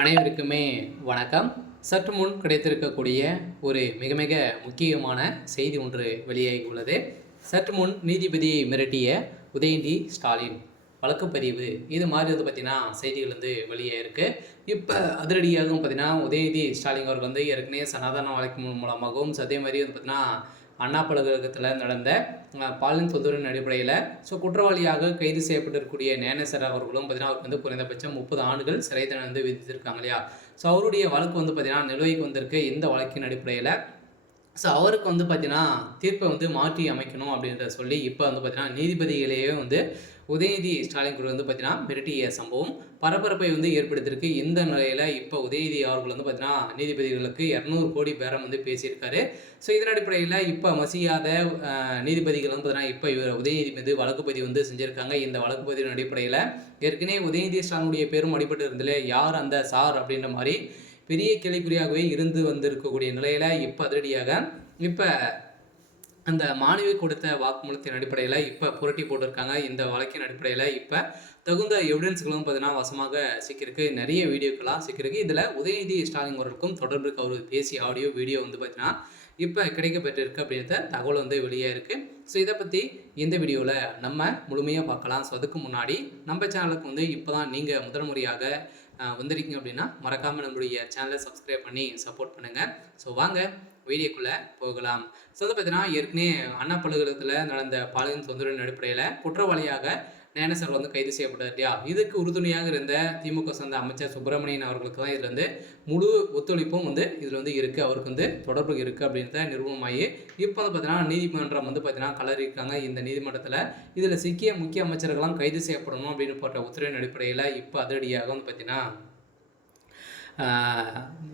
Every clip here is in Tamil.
அனைவருக்குமே வணக்கம். சற்று முன் கிடைத்திருக்கக்கூடிய ஒரு மிக மிக முக்கியமான செய்தி ஒன்று வெளியாகி உள்ளது. சற்று முன் நீதிபதியை மிரட்டிய உதயநிதி ஸ்டாலின் வழக்குப்பதிவு இது மாதிரி வந்து பார்த்தீங்கன்னா செய்திகள் வந்து வெளியே இருக்குது. இப்போ அதிரடியாகவும் பார்த்தீங்கன்னா உதயநிதி ஸ்டாலின் அவர்கள் வந்து ஏற்கனவே சனாதன வழக்கு மூலமாகவும் அதே மாதிரி வந்து பார்த்தீங்கன்னா அண்ணா பல்கலைக்கழகத்தில் நடந்த பாலியல் தொந்தரவின் அடிப்படையில் குற்றவாளியாக கைது செய்யப்பட்டிருக்கக்கூடிய ஞானேஸ்வர் அவர்களும் பார்த்தீங்கன்னா அவருக்கு வந்து குறைந்தபட்சம் 30 ஆண்டுகள் சிறை தண்டனை வந்து விதித்திருக்காங்க இல்லையா. அவருடைய வழக்கு வந்து பார்த்தீங்கன்னா நிலுவைக்கு வந்திருக்கு. இந்த வழக்கின் அடிப்படையில் அவருக்கு வந்து பார்த்தீங்கன்னா தீர்ப்பை வந்து மாற்றி அமைக்கணும் அப்படின்றத சொல்லி இப்போ வந்து பார்த்தீங்கன்னா நீதிபதிகளையே வந்து உதயநிதி ஸ்டாலின் குழு வந்து பார்த்தீங்கன்னா மிரட்டிய சம்பவம் பரபரப்பை வந்து ஏற்படுத்தியிருக்கு. இந்த நிலையில் இப்போ உதயநிதி அவர்கள் வந்து பார்த்தீங்கன்னா நீதிபதிகளுக்கு 200 கோடி பேரம் வந்து பேசியிருக்காரு. இதன் அடிப்படையில் இப்போ மசியாத நீதிபதிகள் வந்து பார்த்தீங்கன்னா இப்போ இவர் உதயநிதி மீது வழக்குப்பதிவு வந்து செஞ்சுருக்காங்க. இந்த வழக்குப்பதிவின் அடிப்படையில் ஏற்கனவே உதயநிதி ஸ்டாலினுடைய பேரும் அடிபட்டு இருந்ததில்ல, யார் அந்த சார் அப்படின்ற மாதிரி பெரிய கேள்விக்குறியாகவே இருந்து வந்திருக்கக்கூடிய நிலையில் இப்போ அதிரடியாக இப்போ அந்த மாணவி கொடுத்த வாக்குமூலத்தின் அடிப்படையில் இப்போ புரட்டி போட்டிருக்காங்க. இந்த வழக்கின் அடிப்படையில் இப்போ தகுந்த எவிடன்ஸ்களும் பார்த்தீங்கன்னா வசமாக சிக்கியிருக்கு. நிறைய வீடியோக்கெல்லாம் சிக்கியிருக்கு. இதில் உதயநிதி ஸ்டாலின் அவர்களுக்கும் தொடர்பு அவர் பேசிய ஆடியோ வீடியோ வந்து பார்த்தீங்கன்னா இப்போ கிடைக்கப்பட்டிருக்கு அப்படின்ற தகவல் வந்து வெளியே இருக்குது. இதை பற்றி இந்த வீடியோவில் நம்ம முழுமையாக பார்க்கலாம். அதுக்கு முன்னாடி நம்ம சேனலுக்கு வந்து இப்போ தான் நீங்கள் முதல் முறையாக வந்திருக்கீங்க அப்படின்னா மறக்காமல் நம்மளுடைய சேனலை சப்ஸ்கிரைப் பண்ணி சப்போர்ட் பண்ணுங்கள். வாங்க வீடியோக்குள்ளே போகலாம். வந்து பார்த்தீங்கன்னா ஏற்கனவே அண்ணா பல்கலைக்கழகத்தில் நடந்த பாலியல் தொந்தரவின் அடிப்படையில் குற்றவாளியாக ஞானேஸ்வர் வந்து கைது செய்யப்பட்டார் இல்லையா. இதுக்கு உறுதுணையாக இருந்த திமுக சார்ந்த அமைச்சர் சுப்பிரமணியன் அவர்களுக்கு தான் இதில் வந்து முழு ஒத்துழைப்பும் வந்து இதில் வந்து இருக்குது. அவருக்கு வந்து தொடர்பு இருக்குது அப்படின்ற நிறுவனமாகி இப்போ வந்து பார்த்தீங்கன்னா நீதிமன்றம் வந்து பார்த்தீங்கன்னா கலரிருக்காங்க. இந்த நீதிமன்றத்தில் இதில் சிக்கிய முக்கிய அமைச்சர்கள்லாம் கைது செய்யப்படணும் அப்படின்னு போட்ட உத்தரவின் அடிப்படையில் இப்போ அதிரடியாக வந்து பார்த்தீங்கன்னா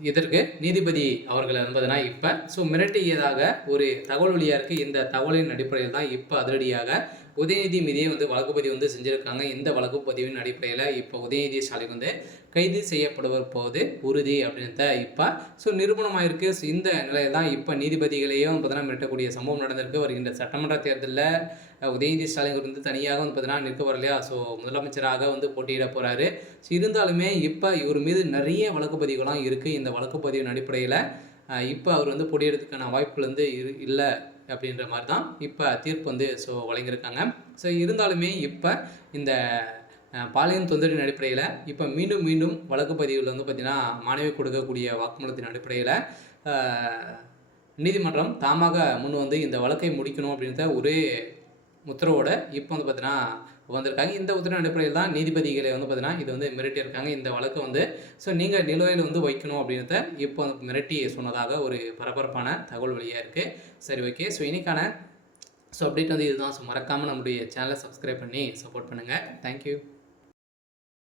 இதற்கு நீதிபதி அவர்கள் என்பதுனா இப்போ மிரட்டியதாக ஒரு தகவல் வழியாக இருக்குது. இந்த தகவலின் அடிப்படையில் தான் இப்போ அதிரடியாக உதயநிதி மீதே வந்து வழக்குப்பதிவு வந்து செஞ்சுருக்காங்க. இந்த வழக்குப்பதிவின் அடிப்படையில் இப்போ உதயநிதி ஸ்டாலின் வந்து கைது செய்யப்படுவர் போது உறுதி அப்படின்றத இப்போ நிரூபணமாக இருக்குது. இந்த நிலையில் தான் இப்போ நீதிபதிகளையும் பார்த்தீங்கன்னா மிரட்டக்கூடிய சம்பவம் நடந்திருக்கு. வருகின்ற சட்டமன்ற தேர்தலில் உதயநிதி ஸ்டாலின் வந்து தனியாக வந்து பார்த்தீங்கன்னா நிற்க வரலையா. முதலமைச்சராக வந்து போட்டியிட போகிறாரு. இருந்தாலுமே இப்போ இவர் மீது நிறைய வழக்குப்பதிவுகள்லாம் இருக்குது. இந்த வழக்குப்பதிவின் அடிப்படையில் இப்போ அவர் வந்து போட்டியிடறதுக்கான வாய்ப்புகள் வந்து இல்லை அப்படின்ற மாதிரி தான் இப்போ தீர்ப்பு வந்து வழங்கியிருக்காங்க. இருந்தாலுமே இப்போ இந்த பாலியல் தொந்தரவின் அடிப்படையில் இப்போ மீண்டும் மீண்டும் வழக்குப்பதிவில் வந்து பார்த்திங்கன்னா மாணவி கொடுக்கக்கூடிய வாக்குமூலத்தின் அடிப்படையில் நீதிமன்றம் தாமாக முன் வந்து இந்த வழக்கை முடிக்கணும் அப்படின்ற ஒரே உத்தரவோட இப்போ வந்து பார்த்தீங்கன்னா வந்திருக்காங்க. இந்த உத்தரவின் அடிப்படையில் தான் நீதிபதிகளை வந்து பார்த்தீங்கன்னா இது வந்து மிரட்டியிருக்காங்க. இந்த வழக்கு வந்து நீங்கள் நிலுவையில் வந்து வைக்கணும் அப்படின்றத இப்போ மிரட்டி சொன்னதாக ஒரு பரபரப்பான தகவல் வழியாக இருக்குது. ஓகே. இன்னைக்கான அப்டேட் வந்து இதுதான். மறக்காமல் நம்முடைய சேனலை சப்ஸ்கிரைப் பண்ணி சப்போர்ட் பண்ணுங்கள். தேங்க்யூ.